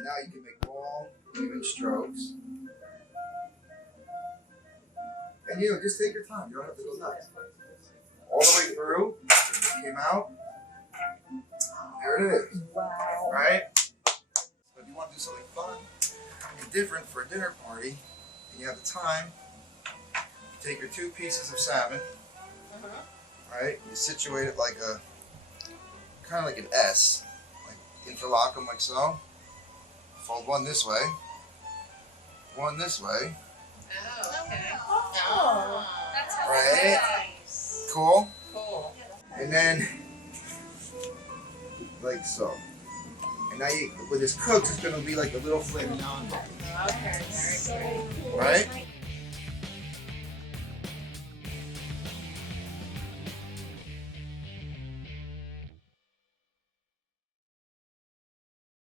And now you can make long, even strokes. And just take your time. You don't have to go nuts. All the way through. Came out. There it is. Wow. Right? So if you want to do something fun and different for a dinner party, and you have the time, you take your 2 pieces of salmon. Right? You situate it like kind of like an S. Like interlock them like so. Fold one this way. One this way. Oh, okay. Oh, That's how Right? nice. Cool? Cool. And then, like so. And now when this cooks, it's going to be like a little flaming on. Okay, very good. Right?